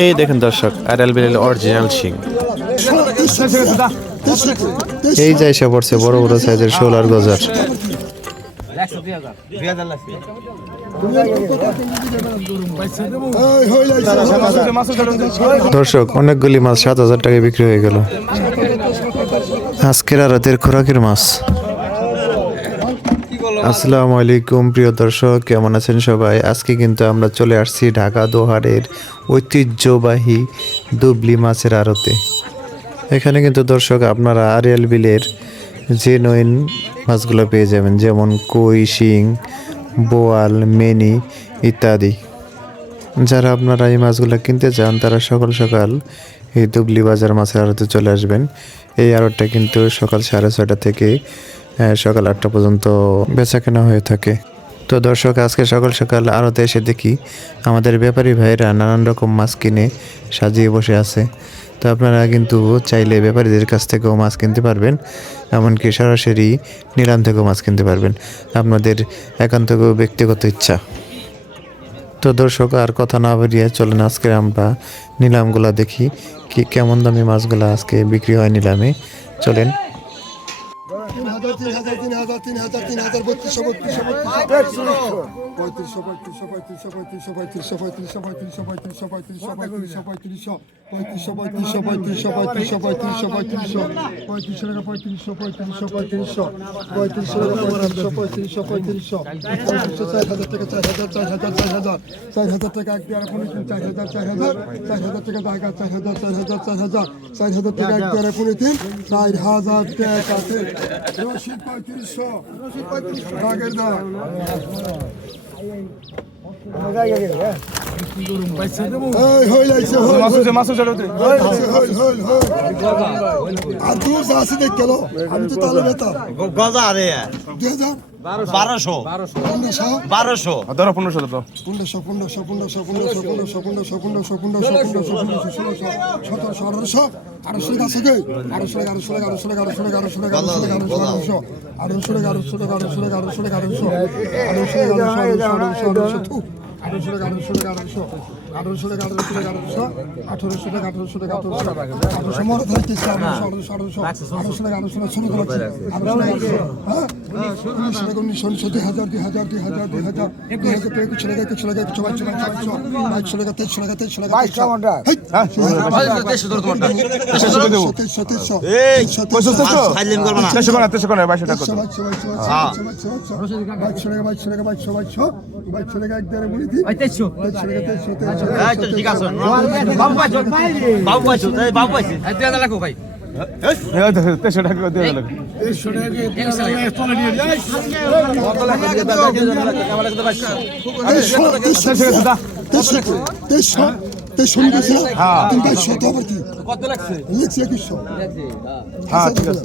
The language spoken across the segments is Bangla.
এই দেখেন দর্শক, আড়াল বিড়াল অরিজিনাল শিং। এই যাই সে পড়ছে বড় বড় সাইজের শোলার গজার। দর্শক, অনেকগুলি মাছ সাত হাজার টাকায় বিক্রি হয়ে গেল। আজকের আরাতের খোরাকের মাছ। আসসালামু আলাইকুম, প্রিয় দর্শক, কেমন আছেন সবাই? আজকে কিন্তু আমরা চলে আসছি ঢাকা দোহারের ঐতিহ্যবাহী দুবলি মাছের আড়তে। এখানে কিন্তু দর্শক আপনারা আরিয়াল বিলের যে নইন মাছগুলো পেয়ে যাবেন, যেমন কই, শিং, বোয়াল, মেনি ইত্যাদি। যারা আপনারা এই মাছগুলো কিনতে চান, তারা সকাল সকাল এই দুবলি বাজার মাছের আড়তে চলে আসবেন। এই আড়তটা কিন্তু সকাল সাড়ে ছয়টা থেকে সকাল আটটা পর্যন্ত বেচা কেনা হয়ে থাকে। তো দর্শক, আজকে সকাল সকাল আড়তে এসে দেখি আমাদের ব্যাপারী ভাইরা নানান রকম মাছ কিনে সাজিয়ে বসে আছে। তো আপনারা কিন্তু চাইলে ব্যাপারীদের কাছ থেকেও মাছ কিনতে পারবেন, এমনকি সরাসরি নিলাম থেকেও মাছ কিনতে পারবেন। আপনাদের একান্ত ব্যক্তিগত ইচ্ছা। তো দর্শক, আর কথা না বেরিয়ে চলেন আজকে আমরা নিলামগুলা দেখি, কি কেমন দামি মাছগুলা আজকে বিক্রি হয় নিলামে। চলেন তিন হাজার তিন হাজার তিন হাজার তিন হাজার তিন বত্রিশশো বত্রিশশো বত্রিশশো পঁয়ত্রিশশো পঁয়ত্রিশশো পঁয়ত্রিশশো পঁয়ত্রিশশো পঁয়ত্রিশশো পঁয়ত্রিশশো পঁয়ত্রিশশো পঁয়ত্রিশশো পঁয়ত্রিশশো পঁয়ত্রিশশো পঁয়ত্রিশশো পঁয়ত্রিশশো পঁয়ত্রিশশো পঁয়ত্রিশশো পঁয়ত্রিশশো পঁয়ত্রিশশো টাকা পঁয়ত্রিশশো পঁয়ত্রিশশো পঁয়ত্রিশশো পঁয়ত্রিশশো টাকা পঁয়ত্রিশশো পঁয়ত্রিশশো পঁয়ত্রিশশো পঁয়ত্রিশশো চার হাজার টাকা চার হাজার চার হাজার চার হাজার চার হাজার টাকা এক দেড় পনেরো চার হাজার চার হাজার চার হাজার টাকা টাকা চার হাজার চার হাজার চার হাজার চার হাজার টাকা এক দেড় পনেরো তিন চার হাজার টাকাতে রশিদ পঁয়ত্রিশশো আগের দাম আর দু আসি দেখ গেল আমি তো তাহলে বেতাম গজা রে দুই হাজার বারোশো পনেরোশো বারোশো পনেরোশো পনেরোশো পনেরোশো পনেরোশো পনেরোশো পনেরোশো পনেরোশো পনেরোশো পনেরোশো পনেরোশো ষোলোশো সতেরোশো আঠারোশো আঠারোশো আছে কে আঠারোশো আঠারোশো আঠারোশো আঠারোশো আঠারোশো আঠারোশো আঠারোশো আঠারোশো আঠারোশো আঠারোশো আঠারোশো আঠারোশো আঠারোশো আঠারোশো আঠারোশো আঠারোশো আঠারোশো টাকা আঠারোশো টাকা আঠারোশো আঠারোশো টাকা আঠারোশো টাকা আঠারোশো আঠারোশো টাকা আঠারোশো টাকা আঠারোশো মনে আঠারোশো আঠারোশো আঠারোশো আঠারোশো টাকা আঠারোশো টাকা শুরু করেছে আঠারোশো টাকা হ্যাঁ উনিশ লাখ উনিশ হাজার দুই হাজার দুই হাজার দুই হাজার দুই হাজার একুশ লাখ একুশ লাখ একশো বাইশ লাখ বাইশশো বাইশশো বাবু পাইছো বাবু পাইছো বাবু ভাই বাবু পাইছে তেইশশো তেইশশো তেইশশো তেইশশো নিয়েছিল তুমি বাইশশো তো আবার কি কত লাগছে হ্যাঁ ঠিক আছে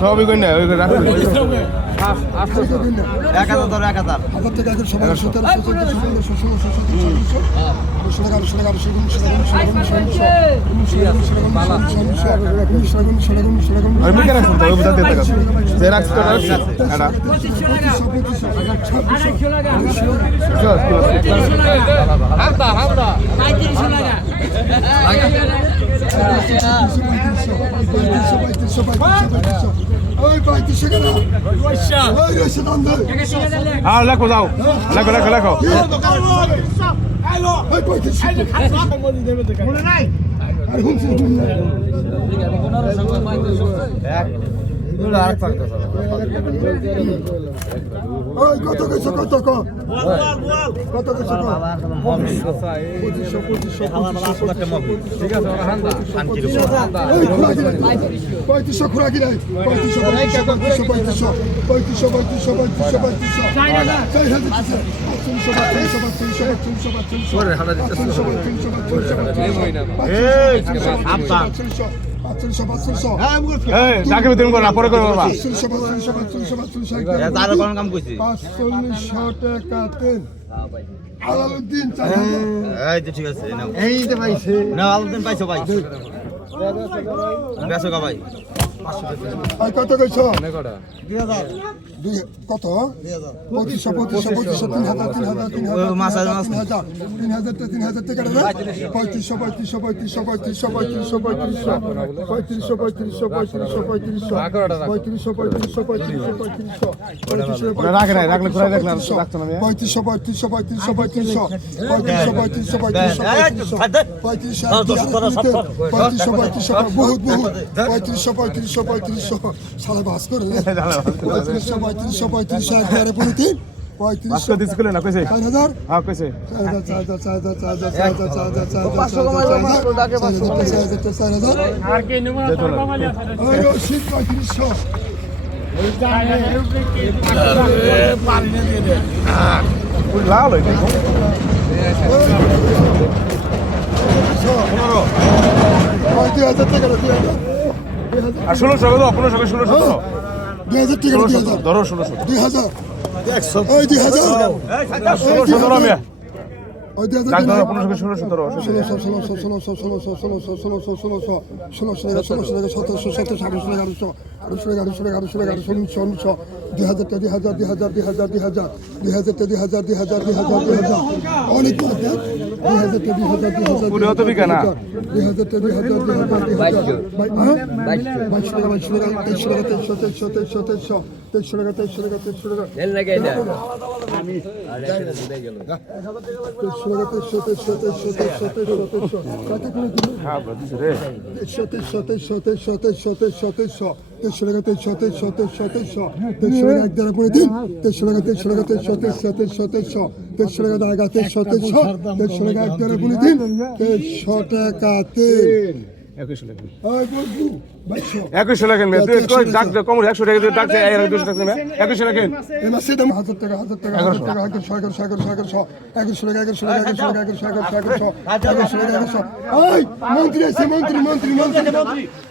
সবই কই না ওই রাখো এক হাজার ধরো এক হাজার। টাকা তিনশো পঁয়ত্রিশশো ওই পঁয়ত্রিশশো কেন ওই রয়েছে হ্যাঁ লেখো যাও লেখো লেখো লেখো ওই পঁয়ত্রিশশো আর হুম কত কিছু কত কত কিছু পঁয়ত্রিশশো খুঁড়া কিনে পঁয়ত্রিশশো পঁয়ত্রিশশো পঁয়ত্রিশশো পঁয়ত্রিশশো পঁয়ত্রিশশো পঁয়ত্রিশশো পঁয়ত্রিশশো চার হাজার তিনশো তিনশো তিনশো তিনশো এই তো পাইছে না আলাদিন পাইছো। ভাই। বেসো ভাই। আর কত কইছ দুই কত পঁচিশশো পঁচিশশো পঁচিশশো তিন হাজার তিন হাজার তিন হাজার তিন হাজার তিন হাজার তিন হাজার টাকা পঁয়ত্রিশশো পঁয়ত্রিশশো পঁয়ত্রিশশো পঁয়ত্রিশশো পঁয়ত্রিশশো পঁয়ত্রিশশো পঁয়ত্রিশশো পঁয়ত্রিশশো পঁয়ত্রিশশো পঁয়ত্রিশশো পঁয়ত্রিশশো পঁয়ত্রিশশো পঁয়ত্রিশশো। পঁয়ত্রিশশো পঁয়ত্রিশশো পঁয়ত্রিশশো পঁয়ত্রিশশো পঁয়ত্রিশশো পঁয়ত্রিশশো পঁয়ত্রিশশো পঁয়ত্রিশশো পঁয়ত্রিশশো পঁয়ত্রিশশো পঁয়ত্রিশশো বহুত বহুত পঁয়ত্রিশশো পঁয়ত্রিশশো পঁয়ত্রিশশো সালে বাস করে। পঁয়ত্রিশশো পঁয়ত্রিশশো পঁয়ত্রিশশো একবারে পনেরো তিন পঁয়ত্রিশশো কইলে না কইছে চার হাজার হ্যাঁ কইছে চার হাজার চার হাজার চার হাজার চার হাজার চার হাজার চার হাজার চার হাজার চার হাজার চার হাজার রশিদ পঁয়ত্রিশশো লাল ওই হাজার টাকা আর ষোলোশো কত পনেরো সঙ্গে ষোলো সতেরো দুই হাজার ঠিক আছে ধরো ষোলোশো দুই হাজার ওই দুই হাজার ষোলো সতেরো মেয়ে অনেক দুই হাজার দুই হাজার দুই হাজার পুরো হতো বিঘা না? দুই হাজার দুই হাজার দুই হাজার দুই হাজার বাইশশো টাকা বাইশশো টাকা তেইশশো টাকা তেইশশো তেইশশো তেইশশো তেইশশো তেইশশো টাকা তেইশশো টাকা তেইশশো টাকা তেইশশো টাকা তেইশশো তেইশশো তেইশশো তেইশশো তেইশশো তেইশশো? হ্যাঁ তেইশশো তেইশশো তেইশশো তেইশশো তেইশশো তেইশশো তেইশশো টাকা তেইশশো তেইশশো তেইশশো তেইশশো তেইশশো টাকা এক দ্বারা করে দিন তেইশশো টাকা তেইশশো টাকা তেইশশো তেইশশো তেইশশো তেইশশো তেইশশো টাকা দাগা তেইশশো তেইশশো তেইশশো টাকা এক দ্বারা করে দিন তেইশশো টাকা একুশশো টাকা ওই বলবু বাইশশো একুশশো টাকা মেয়ে তুই কই ডাক দে কমর একশো টাকা দিয়ে ডাক দে এই দুশো টাকা একুশশো টাকা এই মাসে দাম হাজার টাকা হাজার টাকা হাজার টাকা এগারোশো এগারোশো এগারোশো এগারোশো টাকা এগারোশো টাকা এগারোশো টাকা এগারোশো এগারোশো এগারোশো এগারোশো টাকা এগারোশো ওই মন্ত্রী আছে মন্ত্রী মন্ত্রী মন্ত্রী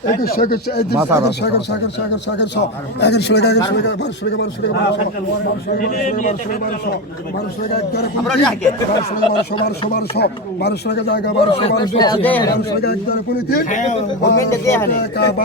এগারোশো এগারোশো এগারোশো এগারোশো এগারোশো এগারোশো এগারোশো এগারোশো টাকা এগারোশো টাকা বারোশো টাকা বারোশো টাকা বারোশো বারোশো টাকা বারোশো টাকা বারোশো টাকা বারোশো টাকা বারোশো বারোশো বারোশো টাকা জায়গা বারোশো বারোশো বারোশো টাকা এক দ্বারা পুনে বারোশো টাকা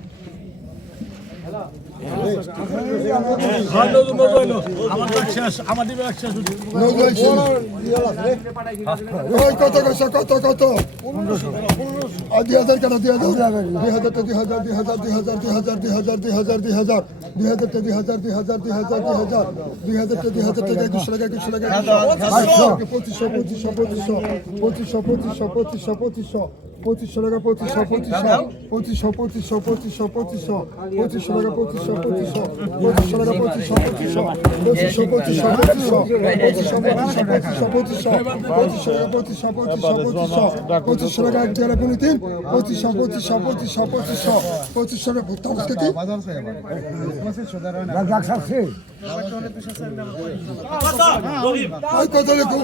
কত কত কত আর দুই হাজার কেন দুই হাজার দুই হাজার দুই হাজার দুই হাজার দুই হাজার দুই হাজার দুই হাজার দুই হাজার দুই হাজার দুই হাজার দুই হাজার দুই হাজার দুই হাজার দুই হাজার দুই হাজার দুই হাজার টাকা একুশশো টাকা একুশশো টাকা পঁচিশশো পঁচিশশো পঁচিশশো পঁচিশশো পঁচিশশো পঁচিশশো পঁচিশশো পঁচিশশো টাকা পঁচিশশো পঁচিশশো পঁচিশশো পঁচিশশো পঁচিশশো পঁচিশশো পঁচিশশো পঁচিশশো পঁচিশশো টাকা পঁচিশশো পঁচিশশো পঁচিশশো পঁচিশশো পঁচিশশো পঁচিশশো পঁচিশশো পঁচিশশো পঁচিশশো পঁচিশশো পঁচিশশো পঁচিশশো টাকা এক জেলা পুনে তিন পঁচিশশো পঁচিশশো পঁচিশশো পঁচিশশো পঁচিশশো টাকা ভুক্ত অবস্থা কি কত লিখুন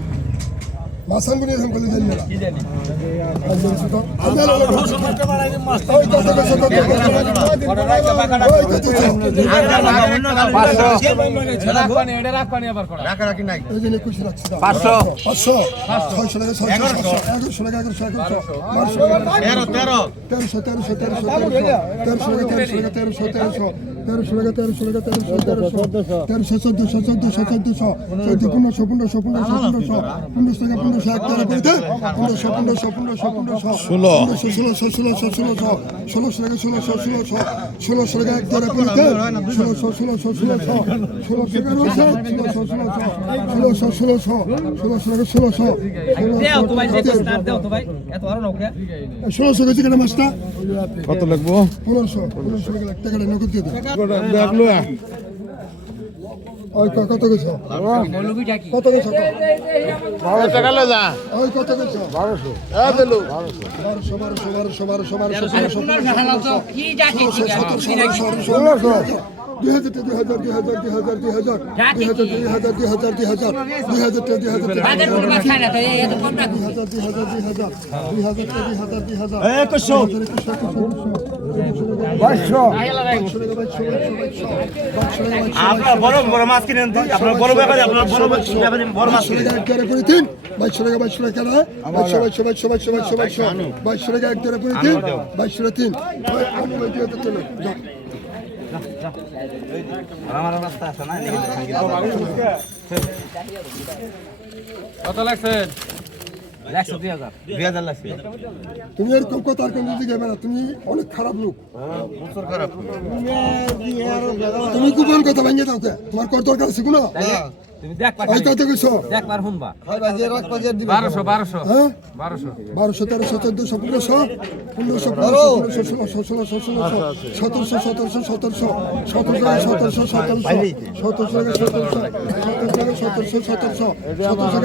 কইছে না একশো টাকা পঁচিশশো কইছে কি আরে একশো পঁচিশশো কইছে বাইশশো বাইশশো তেইশশো বেড়া কবে না পঁচিশশো হইতে হয় না, তেইশশো লাগে। মাসান গুনি এরকম করলে জানি না কি জানি আর জানছো তো আন্দা লাগা ওই কত কত কত ওই রাখছি পাঁচশো পাঁচশো ছয়শো টাকা ছয়শো এগারোশো টাকা এগারোশো এগারোশো বারোশো তেরো তেরো তেরোশো তেরোশো তেরোশো তেরোশো তেরোশো তেরোশো তেরোশো তেরোশো টাকা তেরোশো টাকা তেরোশো তেরোশো তেরোশো চোদ্দশো চোদ্দশো চোদ্দশো চোদ্দ পনেরোশো পনেরোশো পনেরোশো পনেরোশো পনেরোশো টাকা পনেরোশো এক তেরো দেন পনেরোশো পনেরোশো পনেরোশো পনেরোশো ষোলো। ষোলোশো ষোলোশো ষোলোশো ষোলোশো টাকা ষোলোশো ষোলোশো ষোলোশো টাকা এক তেরো করে দেন ষোলোশো ষোলোশো ষোলোশো ষোলোশো টাকা রয়েছে ষোলোশো ষোলোশো ষোলোশো ষোলোশো ষোলোশো টাকা ষোলোশো কেজি কেটে মাছটা কত লাগবো পনেরোশো পনেরোশো টাকা টাকাটা নগদ দিয়ে দেন ওই কত কিছু কত কিছু বারোশো টাকা যা? ওই কত কিছু বারোশো। বারোশো। বারোশো বারোশো বারোশো বারোশো বারোশো সতেরোশো সতেরোশো সতেরোশো। দুই হাজার দুই হাজার দুই হাজার দুই হাজার দুই হাজার দুই হাজার দুই হাজার দুই হাজার দুই হাজার দুই হাজার দুই হাজার দুই হাজার দুই হাজার দুই হাজার দুই হাজার দুই হাজার দুই হাজার দুই হাজার একুশশো আপনার বড় বড় মাছ কিনেন আপনার বড় ব্যাপারে আপনার বড় বড় মাছ কিনেন তিন বাইশশো টাকা বাইশশো টাকা না বাইশশো বাইশশো বাইশশো বাইশশো বাইশশো বাইশশো বাইশশো টাকা এক করে তিন বাইশশো টাকা তিন আমার রাস্তা আছে না কত লাগছে তুমি এরকম কথা আর দিকে না, তুমি অনেক খারাপ লোক। তুমি কুপন কথা ভেঙে দাও তোমার কর দরকার আছে কোনো? তুমি দেখ ওই কত কিছু দেখ পার হুমবা বারোশো বারোশো হ্যাঁ বারোশো বারোশো তেরোশো চোদ্দশো পনেরোশো পনেরোশো পনেরোশো ষোলোশো ষোলোশো ষোলোশো সতেরোশো সতেরোশো সতেরোশো সতেরোশো সতেরোশো সতেরোশো সতেরোশো সতেরোশো সতেরোশো সতেরোশো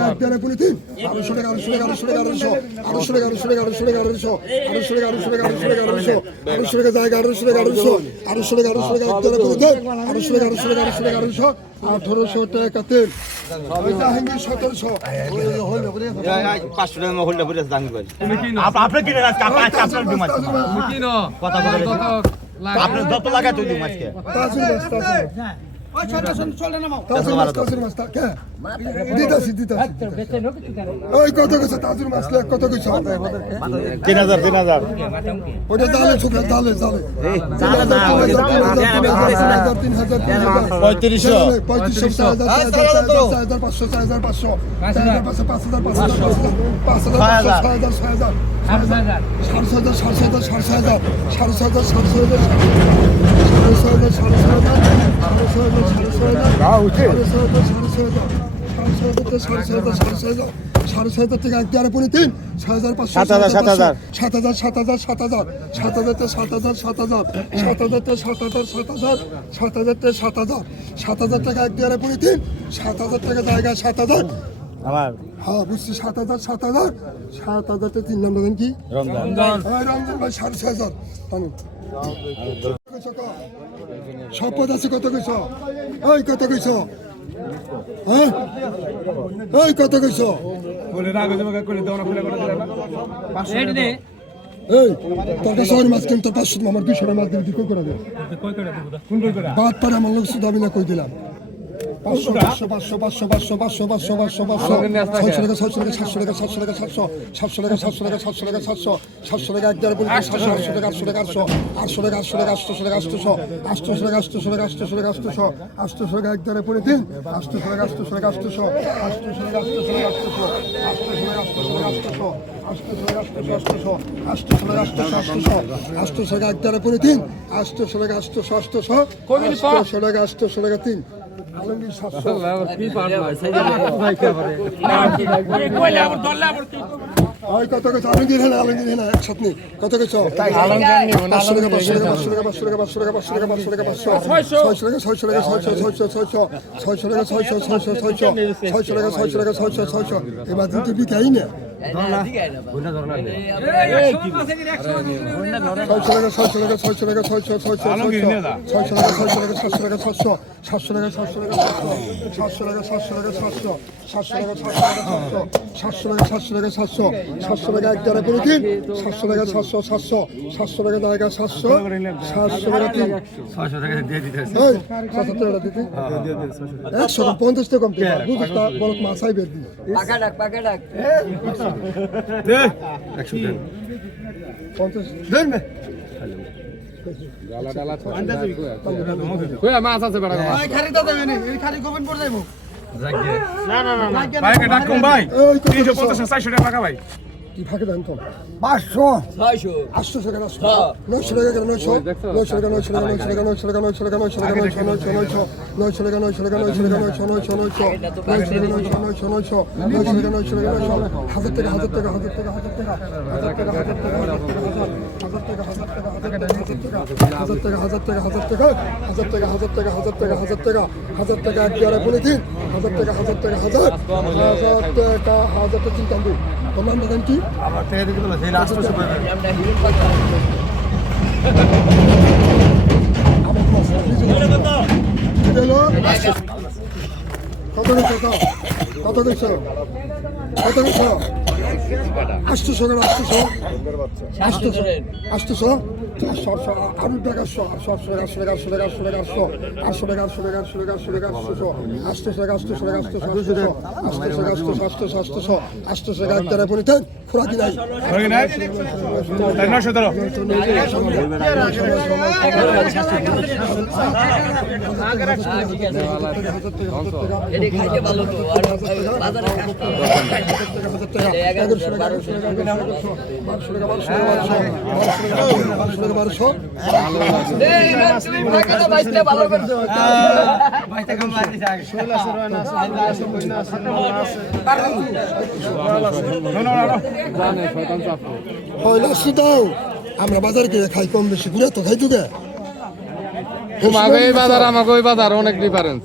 এক দেড় পুনে তিন আড়াইশো টাকা আড়াইশো টাকা আড়াইশো টাকা আড়াইশো আড়াইশো টাকা আড়াইশো টাকা আড়াইশো টাকা আড়াইশো টাকা আড়াইশো আড়াইশো টাকা আড়াইশো টাকা আড়াইশো আড়াইশো টাকা জায়গা আড়াইশো টাকা আড়াইশো আড়াইশো টাকা আড়াইশো টাকা এক দেড় পুনে তিন আড়াইশো টাকা আড়াইশো টাকা আড়াইশো টাকা আড়াইশো আঠারোশো টাকা তিন জাহাঙ্গীর সতেরোশো পাঁচশো টাকা হলটা পরে দাম করি আপনি কিনে আজকে আজকে আপনার ডিম আছে কি নো কথা বলে কত লাগে আপনি যত লাগা তুই ডিম আজকে তাজুল মাছ তাজুল মাছ তাজুল মাছ তাজুল মাছ তা- কে? দিতাছি, দিতাছি, দিতাছি। ওই কত গেছে তাজুল মাছ লে, কত গেছে? তিন হাজার তিন হাজার ওটা আঠারোশো টাকা তেল। সতেরোশো। পাঁচশো টাকা হলে পরে দাম করি। আপনার কিনে। কথা আপনার যত লাগাই তুই আজকে। চার হাজার, চার হাজার, চার হাজার, চার হাজার পাঁচশো, চার হাজার পাঁচশো, চার হাজার পাঁচশো, পাঁচ হাজার, পাঁচ হাজার, পাঁচ হাজার, পাঁচ হাজার, ছয় হাজার, ছয় হাজার, সাড়ে ছয় হাজার, সাড়ে ছয় হাজার, সাড়ে ছয় হাজার, সাড়ে ছয় হাজার, সাড়ে ছয় হাজার, সাড়ে ছয় হাজার, সাড়ে ছয় হাজার, সাড়ে ছয় হাজার, সাড়ে ছয় হাজার, সাড়ে ছয় হাজার, সাড়ে ছয় হাজার, থেকে এক দেড় পরে তিন ছয় হাজার পাঁচশো সাত হাজার সাত হাজার সাত হাজার সাত হাজার সাত হাজার সাত হাজার সাত হাজার সাত হাজার সাত হাজার সাত হাজার সাত হাজার সাত হাজার সাত হাজার সাত হাজার টাকা এক দেড় পরে তিন সাত হাজার টাকা জায়গায় সাত হাজার আমার হ্যাঁ বুঝছি সাত হাজার সাত হাজার সাত হাজার তিন নাম্বার কি রমজান হ্যাঁ রমজান ভাই সাড়ে ছয় হাজার সম্পদ আছে কত কিছু ওই কত কিছু হ্যাঁ? ওই কত কিছু এই তোর কাছে আমার মাছ কিনতে পাঁচশো আমার দুশো কি মাছ দিবি কই করে দে? বাদ পারে আমার লোক দাবি না কই দিলাম। পাঁচশো পাঁচশো পাঁচশো পাঁচশো পাঁচশো পাঁচশো পাঁচশো পাঁচশো পাঁচশো ছয়শো টাকা সাতশো টাকা সাতশো টাকা সাতশো টাকা সাতশো সাতশো টাকা সাতশো টাকা সাতশো টাকা সাতশো সাতশো টাকা সাতশো আটশো টাকা আটশো টাকা আটশো টাকা আটশো টাকা আটশো টাকা আটশো আটশো টাকা আটশো টাকা আটশো টাকা আটশো আটশো টাকা এক দেড় পরি তিন আটশো টাকা আটশো টাকা আটশো আটশো টাকা আটশো টাকা আটশো আটশো টাকা এক দেড় পরি তিন আটশো টাকা আটশো আটশো আটশো টাকা আটশো টাকা তিন কত কত আলমগীর হ্যাঁ আলমগীর হ্যাঁ একসাথে নেই কত কত পাঁচশো টাকা পাঁচশো টাকা পাঁচশো টাকা পাঁচশো টাকা পাঁচশো টাকা পাঁচশো টাকা পাঁচশো টাকা পাঁচশো ছয়শো টাকা ছয়শো টাকা ছয়শো ছয়শো ছয়শো ছয়শো টাকা ছয়শো ছয়শো ছয়শো ছয়শো টাকা ছয়শো টাকা ছয়শো ছয়শো একশো পঞ্চাশ টাকা কম বুঝতে বলত মাছ আইবে পাকা ডাক পাকা ডাক মাছ আছে বেড়া খারি তো দেবেন খারি গোপন করে যাইব না না না ভাই ডাকুম ভাই তিনশো পঞ্চাশ চারশো টাকা ভাই কি ফাঁকে দেন তো আটশো টাকা নশো নয়শো টাকা কেন নয়শো নয়শো টাকা নয়শো টাকা নয়শো টাকা নয়শো টাকা নয়শো টাকা নয়শো টাকা নয়শো নয়শো নয়শো নয়শো টাকা নয়শো টাকা নয়শো টাকা নয়শো নয়শো নয়শো নয়শো টাকা নয়শো নয়শো নয়শো নয়শো টাকা নয়শো টাকা নয়শো হাজার টাকা হাজার টাকা হাজার টাকা হাজার টাকা হাজার টাকা হাজার টাকা হাজার টাকা হাজার টাকা হাজার টাকা হাজার টাকা হাজার টাকা হাজার টাকা হাজার টাকা হাজার টাকা এক দিন হাজার টাকা হাজার টাকা হাজার হাজার টাকা হাজার টাকা চিন্তা করি তোমার নাম কি কত গেছ কত গেছ কত কেন আটশোশো আটশোশো চারশো আরও টাকা একশো সাতশো একশো টাকা একশো টাকা একশো টাকা একশো আটশো টাকা একশো টাকা একশো টাকা একশো টাকা একশোশো আটশোশো টাকা আটশোশো টাকা আটশোশো টাকা আটশোশো টাকা আটশোশো আটশোশো আটশোশো আটশোশো টাকা এক টাকা পয়লা দাও আমরা বাজার গিয়ে খাই কম বেশি ঘুরে তো খাই দুগে তোমাকে এই বাজার আমাকে ওই বাজার অনেক ডিফারেন্স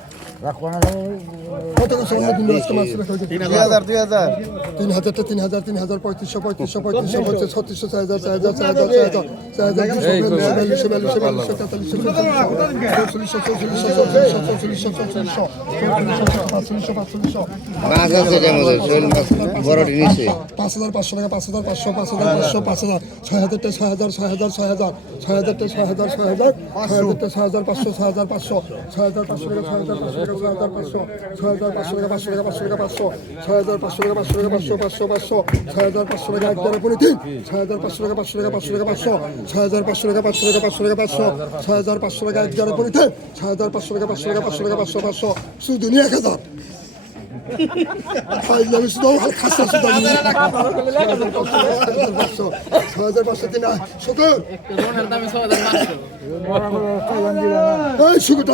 কত কিছু আমরা দিন আজকে মাছ দিই। হাজার দুই হাজার তিন হাজারটা তিন হাজার তিন হাজার পঁয়ত্রিশশো পঁয়ত্রিশশো পঁয়ত্রিশশো পঁচিশ ছত্রিশশো চার হাজার চার হাজার চার হাজার চার হাজার চার হাজার বিয়াল্লিশশো বিয়াল্লিশশো বিয়াল্লিশশো তেতাল্লিশশো চৌচল্লিশশো চৌচল্লিশশো চৌচল্লিশশো চৌচল্লিশশো চৌচল্লিশশো পাঁচচল্লিশশো পাঁচচল্লিশশো মাছ আছে বড়টি নিচে পাঁচ হাজার পাঁচশো টাকা পাঁচ হাজার পাঁচশো পাঁচ হাজার পাঁচশো পাঁচ হাজার ছয় হাজারটা ছয় হাজার ছয় হাজার ছয় হাজার ছয় হাজারটা ছয় হাজার ছয় হাজার ছয় হাজারটা ছয় হাজার পাঁচশো ছয় হাজার পাঁচশো ছয় হাজার পাঁচশো টাকা ছয় হাজার পাঁচশো ছয় হাজার পাঁচশো ছয় হাজার পাঁচশো টাকা পাঁচশো টাকা পাঁচশো টাকা পাঁচশো ছয় হাজার পাঁচশো টাকা পাঁচশো টাকা পাঁচশো পাঁচশো পাঁচশো ছয় হাজার পাঁচশো টাকা এক দ্বারা পরে ছয় হাজার পাঁচশো টাকা পাঁচশো টাকা পাঁচশো টাকা পাঁচশো ছয় হাজার পাঁচশো টাকা পাঁচশো টাকা পাঁচশো টাকা পাঁচশো ছয় হাজার পাঁচশো টাকা এক পরে তিন ছয় হাজার পাঁচশো টাকা পাঁচশো টাকা পাঁচশো টাকা পাঁচশো পাঁচশো শুধু নিয়ে এক হাজার ফাইজলামি শুধু হাল খাসা শুধু ছয় হাজার পাঁচশো তিন সত্তর এই শুকুর